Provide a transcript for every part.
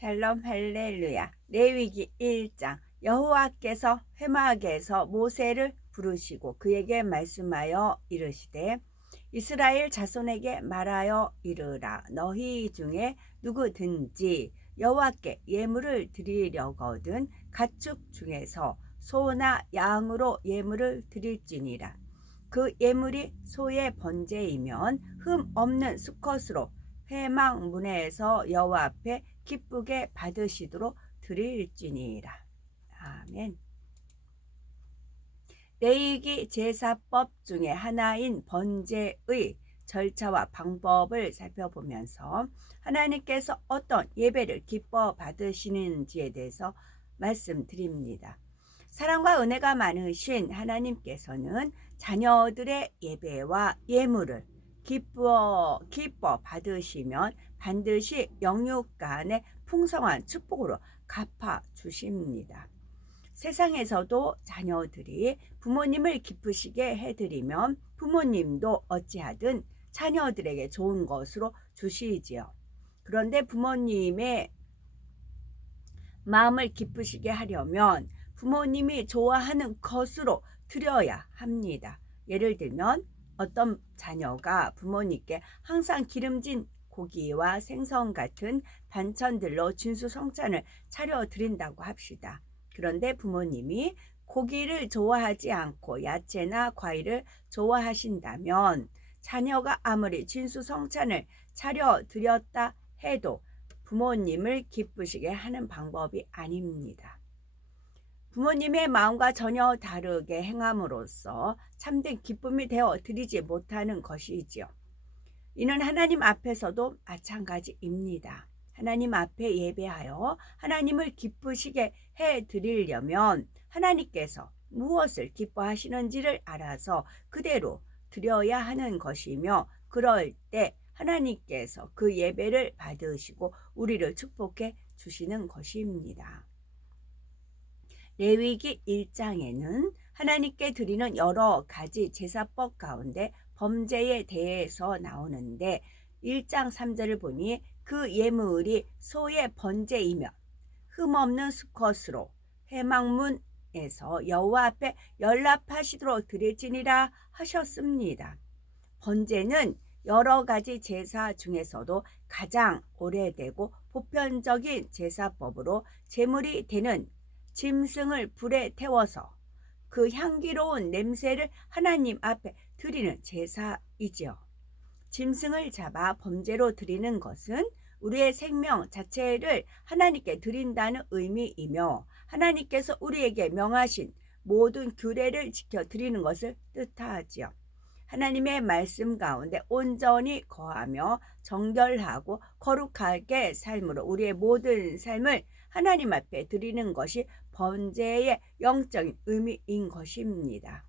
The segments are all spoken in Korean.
샬롬 할렐루야. 레위기 1장. 여호와께서 회막에서 모세를 부르시고 그에게 말씀하여 이르시되 이스라엘 자손에게 말하여 이르라. 너희 중에 누구든지 여호와께 예물을 드리려거든 가축 중에서 소나 양으로 예물을 드릴지니라. 그 예물이 소의 번제이면 흠 없는 수컷으로 회막문에서 여호와 앞에 기쁘게 받으시도록 드릴지니라. 아멘. 레위기 제사법 중에 하나인 번제의 절차와 방법을 살펴보면서 하나님께서 어떤 예배를 기뻐 받으시는지에 대해서 말씀드립니다. 사랑과 은혜가 많으신 하나님께서는 자녀들의 예배와 예물을 기뻐 받으시면 반드시 영육간의 풍성한 축복으로 갚아 주십니다. 세상에서도 자녀들이 부모님을 기쁘시게 해드리면 부모님도 어찌하든 자녀들에게 좋은 것으로 주시지요. 그런데 부모님의 마음을 기쁘시게 하려면 부모님이 좋아하는 것으로 드려야 합니다. 예를 들면 어떤 자녀가 부모님께 항상 기름진 고기와 생선 같은 반찬들로 진수성찬을 차려드린다고 합시다. 그런데 부모님이 고기를 좋아하지 않고 야채나 과일을 좋아하신다면 자녀가 아무리 진수성찬을 차려드렸다 해도 부모님을 기쁘시게 하는 방법이 아닙니다. 부모님의 마음과 전혀 다르게 행함으로써 참된 기쁨이 되어 드리지 못하는 것이지요. 이는 하나님 앞에서도 마찬가지입니다. 하나님 앞에 예배하여 하나님을 기쁘시게 해드리려면 하나님께서 무엇을 기뻐하시는지를 알아서 그대로 드려야 하는 것이며, 그럴 때 하나님께서 그 예배를 받으시고 우리를 축복해 주시는 것입니다. 레위기 1장에는 하나님께 드리는 여러 가지 제사법 가운데 범죄에 대해서 나오는데 1장 3절을 보니 그 예물이 소의 번제이며 흠없는 수컷으로 회막문에서 여호와 앞에 연락하시도록 드릴지니라 하셨습니다. 번제는 여러 가지 제사 중에서도 가장 오래되고 보편적인 제사법으로 제물이 되는 짐승을 불에 태워서 그 향기로운 냄새를 하나님 앞에 드리는 제사이지요. 짐승을 잡아 범죄로 드리는 것은 우리의 생명 자체를 하나님께 드린다는 의미이며 하나님께서 우리에게 명하신 모든 규례를 지켜 드리는 것을 뜻하지요. 하나님의 말씀 가운데 온전히 거하며 정결하고 거룩하게 삶으로 우리의 모든 삶을 하나님 앞에 드리는 것이 번제의 영적인 의미인 것입니다.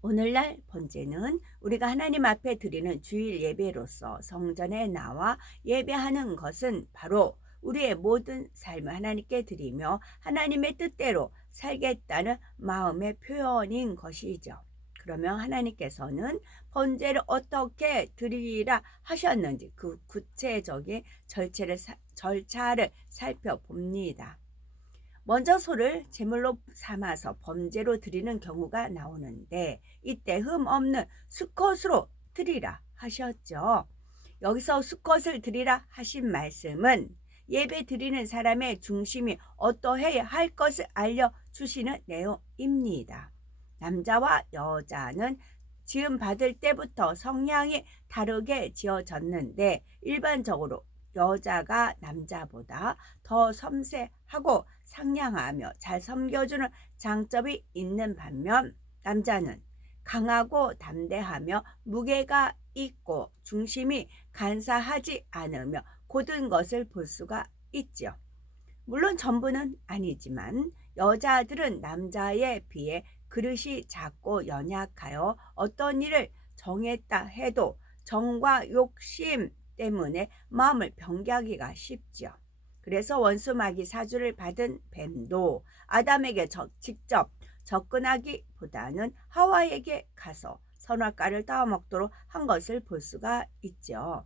오늘날 번제는 우리가 하나님 앞에 드리는 주일 예배로서 성전에 나와 예배하는 것은 바로 우리의 모든 삶을 하나님께 드리며 하나님의 뜻대로 살겠다는 마음의 표현인 것이죠. 그러면 하나님께서는 번제를 어떻게 드리라 하셨는지 그 구체적인 절차를 살펴봅니다. 먼저 소를 제물로 삼아서 번제로 드리는 경우가 나오는데 이때 흠 없는 수컷으로 드리라 하셨죠. 여기서 수컷을 드리라 하신 말씀은 예배 드리는 사람의 중심이 어떠해야 할 것을 알려주시는 내용입니다. 남자와 여자는 지음 받을 때부터 성향이 다르게 지어졌는데 일반적으로 여자가 남자보다 더 섬세하고 상냥하며 잘 섬겨주는 장점이 있는 반면 남자는 강하고 담대하며 무게가 있고 중심이 간사하지 않으며 고든 것을 볼 수가 있죠. 물론 전부는 아니지만 여자들은 남자에 비해 그릇이 작고 연약하여 어떤 일을 정했다 해도 정과 욕심 때문에 마음을 변개하기가 쉽죠. 그래서 원수마귀 사주를 받은 뱀도 아담에게 직접 접근하기보다는 하와에게 가서 선악과를 따먹도록 한 것을 볼 수가 있죠.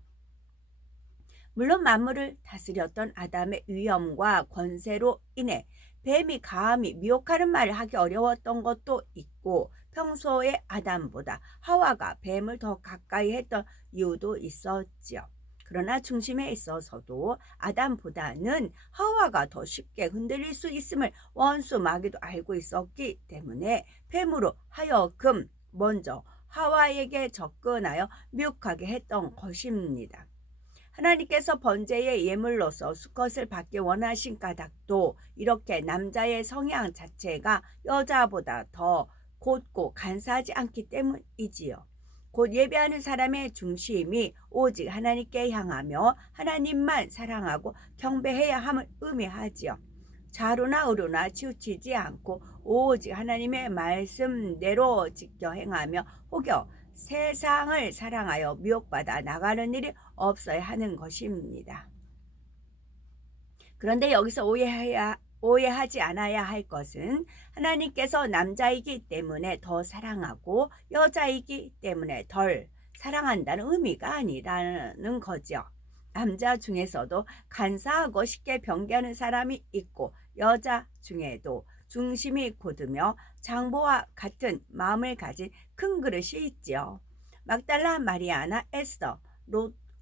물론 만물을 다스렸던 아담의 위엄과 권세로 인해 뱀이 감히 미혹하는 말을 하기 어려웠던 것도 있고 평소에 아담보다 하와가 뱀을 더 가까이 했던 이유도 있었지요. 그러나 중심에 있어서도 아담보다는 하와가 더 쉽게 흔들릴 수 있음을 원수 마귀도 알고 있었기 때문에 뱀으로 하여금 먼저 하와에게 접근하여 미혹하게 했던 것입니다. 하나님께서 번제의 예물로서 수컷을 받기 원하신 까닭도 이렇게 남자의 성향 자체가 여자보다 더 곧고 간사하지 않기 때문이지요. 곧 예배하는 사람의 중심이 오직 하나님께 향하며 하나님만 사랑하고 경배해야 함을 의미하지요. 좌로나 우로나 치우치지 않고 오직 하나님의 말씀대로 지켜 행하며 혹여 세상을 사랑하여 미혹받아 나가는 일이 없어야 하는 것입니다. 그런데 여기서 오해하지 않아야 할 것은 하나님께서 남자이기 때문에 더 사랑하고 여자이기 때문에 덜 사랑한다는 의미가 아니라는 거죠. 남자 중에서도 간사하고 쉽게 변개하는 사람이 있고 여자 중에도 중심이 곧으며 장보와 같은 마음을 가진 큰 그릇이 있지요. 막달라 마리아나 에스더,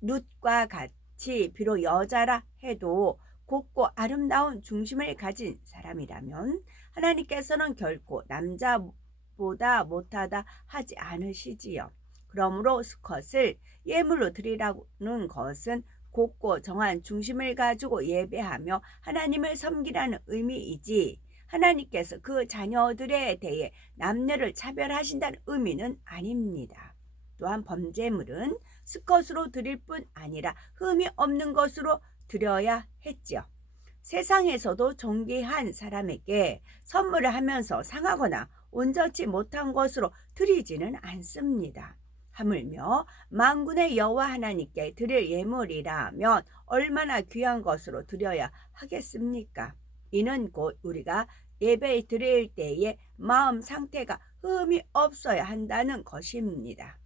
룻과 같이 비록 여자라 해도 곱고 아름다운 중심을 가진 사람이라면 하나님께서는 결코 남자보다 못하다 하지 않으시지요. 그러므로 수컷을 예물로 드리라는 것은 곱고 정한 중심을 가지고 예배하며 하나님을 섬기라는 의미이지 하나님께서 그 자녀들에 대해 남녀를 차별하신다는 의미는 아닙니다. 또한 번제물은 수컷으로 드릴 뿐 아니라 흠이 없는 것으로 드려야 했지요. 세상에서도 존귀한 사람에게 선물을 하면서 상하거나 온전치 못한 것으로 드리지는 않습니다. 하물며 만군의 여호와 하나님께 드릴 예물이라면 얼마나 귀한 것으로 드려야 하겠습니까? 이는 곧 우리가 예배 드릴 때에 마음 상태가 흠이 없어야 한다는 것입니다.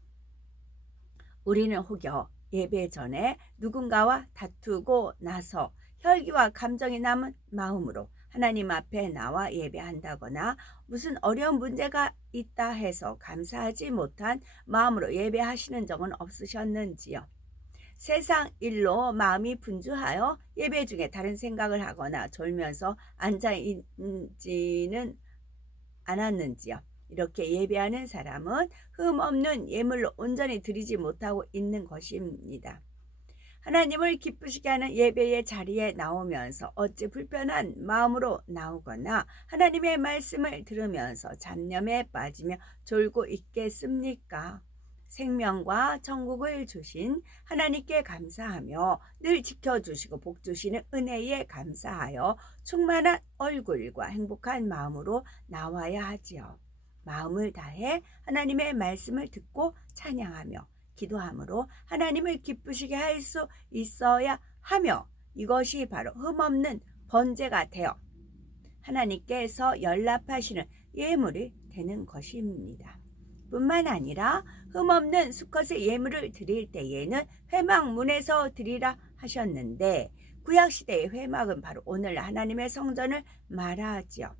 우리는 혹여 예배 전에 누군가와 다투고 나서 혈기와 감정이 남은 마음으로 하나님 앞에 나와 예배한다거나 무슨 어려운 문제가 있다 해서 감사하지 못한 마음으로 예배하시는 적은 없으셨는지요? 세상 일로 마음이 분주하여 예배 중에 다른 생각을 하거나 졸면서 앉아있지는 않았는지요? 이렇게 예배하는 사람은 흠없는 예물로 온전히 드리지 못하고 있는 것입니다. 하나님을 기쁘시게 하는 예배의 자리에 나오면서 어찌 불편한 마음으로 나오거나 하나님의 말씀을 들으면서 잡념에 빠지며 졸고 있겠습니까? 생명과 천국을 주신 하나님께 감사하며 늘 지켜주시고 복주시는 은혜에 감사하여 충만한 얼굴과 행복한 마음으로 나와야 하지요. 마음을 다해 하나님의 말씀을 듣고 찬양하며 기도함으로 하나님을 기쁘시게 할 수 있어야 하며 이것이 바로 흠없는 번제가 되어 하나님께서 연락하시는 예물이 되는 것입니다. 뿐만 아니라 흠없는 수컷의 예물을 드릴 때에는 회막문에서 드리라 하셨는데 구약시대의 회막은 바로 오늘 하나님의 성전을 말하지요.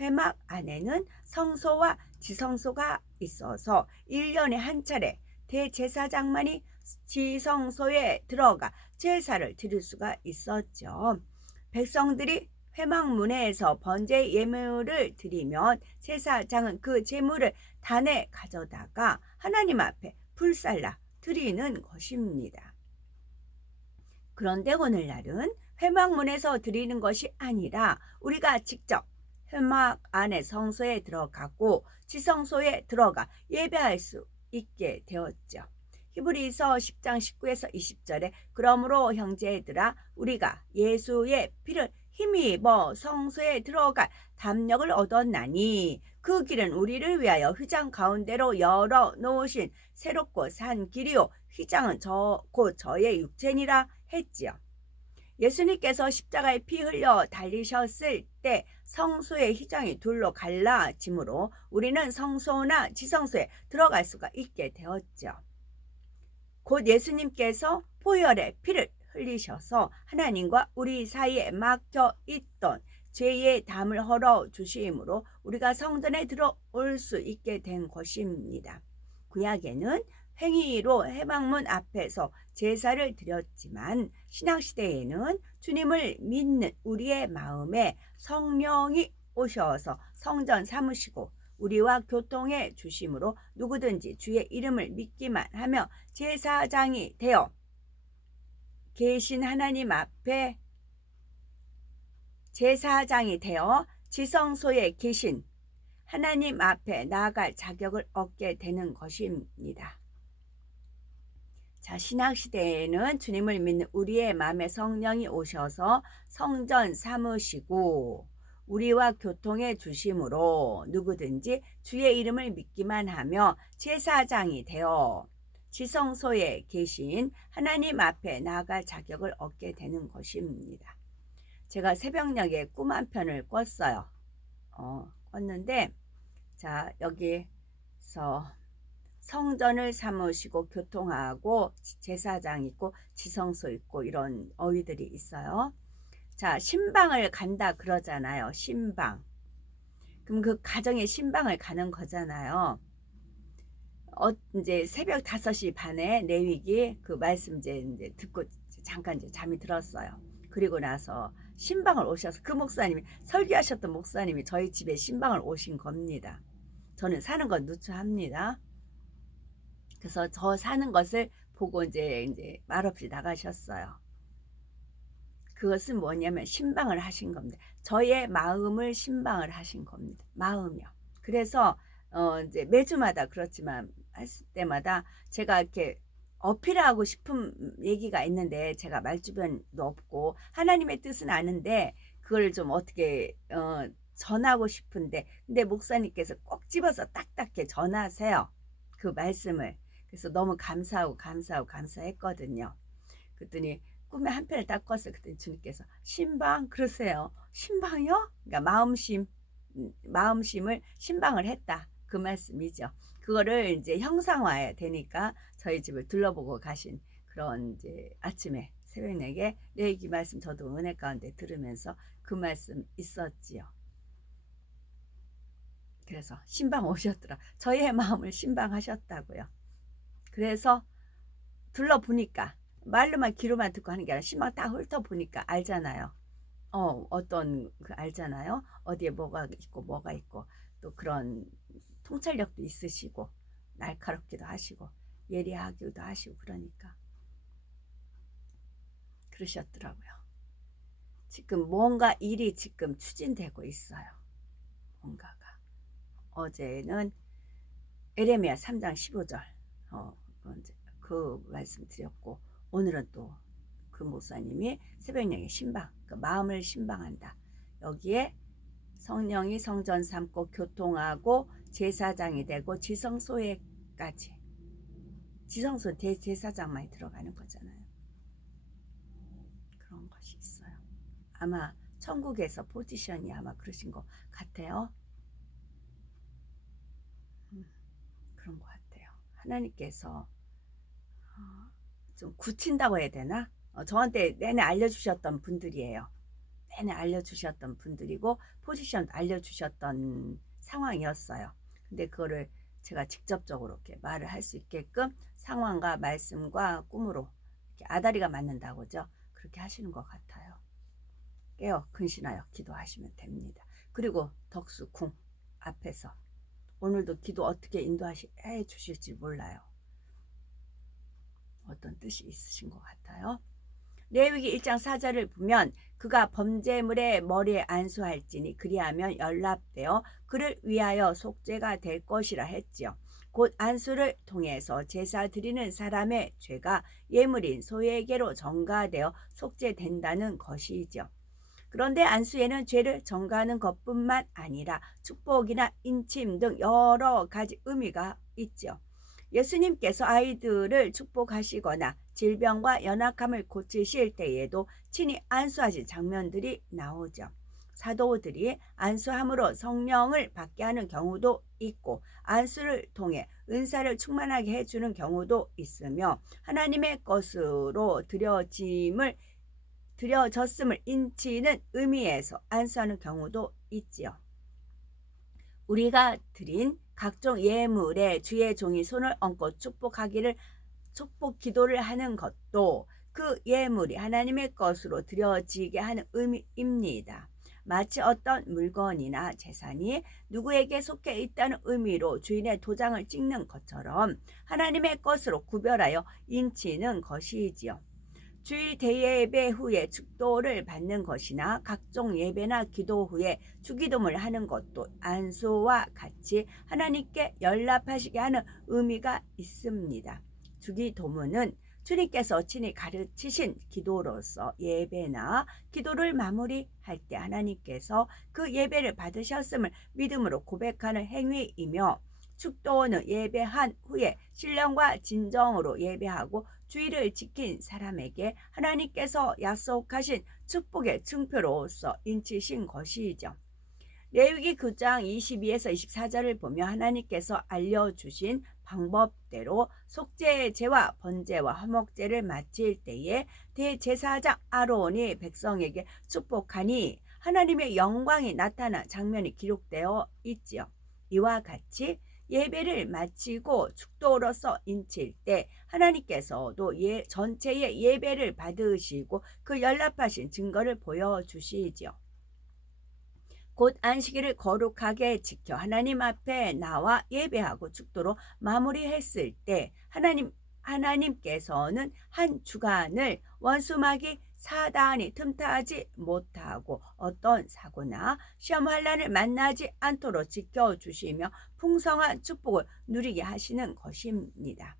회막 안에는 성소와 지성소가 있어서 1년에 한 차례 대제사장만이 지성소에 들어가 제사를 드릴 수가 있었죠. 백성들이 회막문에서 번제 예물을 드리면 제사장은 그 제물을 단에 가져다가 하나님 앞에 불살라 드리는 것입니다. 그런데 오늘날은 회막문에서 드리는 것이 아니라 우리가 직접 회막 안에 성소에 들어가고 지성소에 들어가 예배할 수 있게 되었죠. 히브리서 10장 19에서 20절에 그러므로 형제들아 우리가 예수의 피를 힘입어 성소에 들어갈 담력을 얻었나니 그 길은 우리를 위하여 휘장 가운데로 열어 놓으신 새롭고 산 길이요 휘장은 곧 저의 육체니라 했지요. 예수님께서 십자가에 피 흘려 달리셨을 때 성소의 휘장이 둘로 갈라지므로 우리는 성소나 지성소에 들어갈 수가 있게 되었죠. 곧 예수님께서 보혈의 피를 흘리셔서 하나님과 우리 사이에 막혀 있던 죄의 담을 헐어 주심으로 우리가 성전에 들어올 수 있게 된 것입니다. 구약에는 횡의로 해방문 앞에서 제사를 드렸지만 신약시대에는 주님을 믿는 우리의 마음에 성령이 오셔서 성전 삼으시고 우리와 교통해 주심으로 누구든지 주의 이름을 믿기만 하며 제사장이 되어 계신 하나님 앞에 제사장이 되어 지성소에 계신 하나님 앞에 나아갈 자격을 얻게 되는 것입니다. 자, 신약시대에는 주님을 믿는 우리의 마음에 성령이 오셔서 성전 삼으시고 우리와 교통해 주심으로 누구든지 주의 이름을 믿기만 하며 제사장이 되어 지성소에 계신 하나님 앞에 나아갈 자격을 얻게 되는 것입니다. 제가 새벽녘에 꿈 한 편을 꿨어요. 꿨는데 자, 여기서 성전을 삼으시고 교통하고 제사장 있고 지성소 있고 이런 어휘들이 있어요. 자, 신방을 간다 그러잖아요. 신방. 그럼 그 가정의 신방을 가는 거잖아요. 이제 새벽 5시 반에 레위기 그 말씀 이제 듣고 잠깐 이제 잠이 들었어요. 그리고 나서 신방을 오셔서 그 목사님이 설교하셨던 목사님이 저희 집에 신방을 오신 겁니다. 저는 사는 건 누추합니다. 그래서 저 사는 것을 보고 이제 말없이 나가셨어요. 그것은 뭐냐면 신방을 하신 겁니다. 저의 마음을 신방을 하신 겁니다. 마음이요. 그래서 이제 매주마다 그렇지만 했을 때마다 제가 이렇게 어필하고 싶은 얘기가 있는데 제가 말주변도 없고 하나님의 뜻은 아는데 그걸 좀 어떻게 전하고 싶은데 근데 목사님께서 꼭 집어서 딱딱해 전하세요. 그 말씀을. 그래서 너무 감사했거든요. 그랬더니 꿈에 한 편을 딱 꿨어요. 그랬더니 주님께서 신방 그러세요. 신방이요? 그러니까 마음심을 신방을 했다. 그 말씀이죠. 그거를 이제 형상화해야 되니까 저희 집을 둘러보고 가신 그런 이제 아침에 새벽녘에 레위기 말씀 저도 은혜 가운데 들으면서 그 말씀 있었지요. 그래서 신방 오셨더라. 저희의 마음을 신방하셨다고요. 그래서 둘러보니까 말로만 귀로만 듣고 하는 게 아니라 신방 딱 훑어보니까 알잖아요. 어떤 알잖아요. 어디에 뭐가 있고 또 그런 통찰력도 있으시고 날카롭기도 하시고 예리하기도 하시고 그러니까 그러셨더라고요. 지금 뭔가 일이 지금 추진되고 있어요. 뭔가가. 어제는 에레미야 3장 15절 그 말씀 드렸고 오늘은 또 그 목사님이 새벽녘에 신방, 그 마음을 신방한다. 여기에 성령이 성전 삼고 교통하고 제사장이 되고 지성소에까지 지성소 대제사장만이 들어가는 거잖아요. 그런 것이 있어요. 아마 천국에서 포지션이 아마 그러신 것 같아요. 그런 것 같아요. 하나님께서 좀 굳힌다고 해야 되나? 저한테 내내 알려주셨던 분들이에요. 내내 알려주셨던 분들이고 포지션도 알려주셨던 상황이었어요. 근데 그거를 제가 직접적으로 이렇게 말을 할 수 있게끔 상황과 말씀과 꿈으로 이렇게 아다리가 맞는다고죠. 그렇게 하시는 것 같아요. 깨어 근신하여 기도하시면 됩니다. 그리고 덕수궁 앞에서 오늘도 기도 어떻게 인도해 주실지 몰라요. 어떤 뜻이 있으신 것 같아요. 레위기 1장 4절을 보면 그가 범죄물의 머리에 안수할지니 그리하면 연락되어 그를 위하여 속죄가 될 것이라 했지요. 곧 안수를 통해서 제사 드리는 사람의 죄가 예물인 소에게로 전가되어 속죄된다는 것이죠. 그런데 안수에는 죄를 전가하는 것뿐만 아니라 축복이나 인침 등 여러 가지 의미가 있죠. 예수님께서 아이들을 축복하시거나 질병과 연약함을 고치실 때에도 친히 안수하실 장면들이 나오죠. 사도들이 안수함으로 성령을 받게 하는 경우도 있고 안수를 통해 은사를 충만하게 해주는 경우도 있으며 하나님의 것으로 드려졌음을 인치는 의미에서 안수하는 경우도 있지요. 우리가 드린 각종 예물에 주의 종이 손을 얹고 축복 기도를 하는 것도 그 예물이 하나님의 것으로 드려지게 하는 의미입니다. 마치 어떤 물건이나 재산이 누구에게 속해 있다는 의미로 주인의 도장을 찍는 것처럼 하나님의 것으로 구별하여 인치는 것이지요. 주일 대예배 후에 축도를 받는 것이나 각종 예배나 기도 후에 주기도문을 하는 것도 안수와 같이 하나님께 연락하시게 하는 의미가 있습니다. 주기도문은 주님께서 친히 가르치신 기도로서 예배나 기도를 마무리할 때 하나님께서 그 예배를 받으셨음을 믿음으로 고백하는 행위이며 축도는 예배한 후에 신령과 진정으로 예배하고 주의를 지킨 사람에게 하나님께서 약속하신 축복의 증표로서 인치신 것이죠. 레위기 9장 22에서 24절을 보며 하나님께서 알려주신 방법대로 속죄제와 번제와 화목제를 마칠 때에 대제사장 아론이 백성에게 축복하니 하나님의 영광이 나타난 장면이 기록되어 있지요. 이와 같이 예배를 마치고 축도로서 인칠 때 하나님께서도 전체의 예배를 받으시고 그 연락하신 증거를 보여주시지요. 곧 안식일을 거룩하게 지켜 하나님 앞에 나와 예배하고 축도로 마무리했을 때 하나님께서는 한 주간을 원수마귀 사단이 틈타지 못하고 어떤 사고나 시험 환난을 만나지 않도록 지켜주시며 풍성한 축복을 누리게 하시는 것입니다.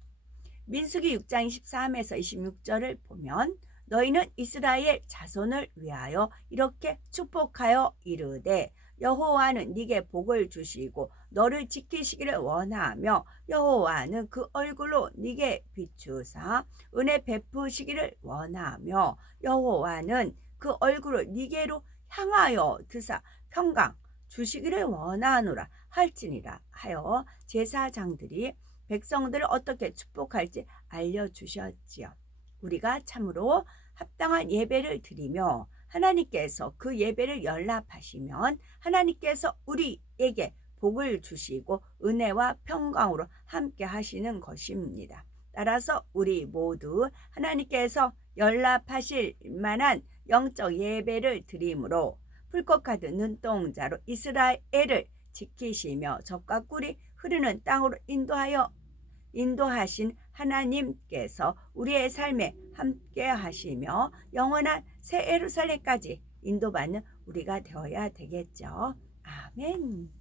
민수기 6장 23에서 26절을 보면 너희는 이스라엘 자손을 위하여 이렇게 축복하여 이르되 여호와는 네게 복을 주시고 너를 지키시기를 원하며 여호와는 그 얼굴로 네게 비추사 은혜 베푸시기를 원하며 여호와는 그 얼굴을 네게로 향하여 드사 평강 주시기를 원하노라 할지니라 하여 제사장들이 백성들을 어떻게 축복할지 알려주셨지요. 우리가 참으로 합당한 예배를 드리며 하나님께서 그 예배를 연락하시면 하나님께서 우리에게 복을 주시고 은혜와 평강으로 함께 하시는 것입니다. 따라서 우리 모두 하나님께서 연락하실 만한 영적 예배를 드림으로 풀꽃 같은 눈동자로 이스라엘을 지키시며 젖과 꿀이 흐르는 땅으로 인도하신 하나님께서 우리의 삶에 함께 하시며 영원한 새 예루살렘까지 인도받는 우리가 되어야 되겠죠. 아멘.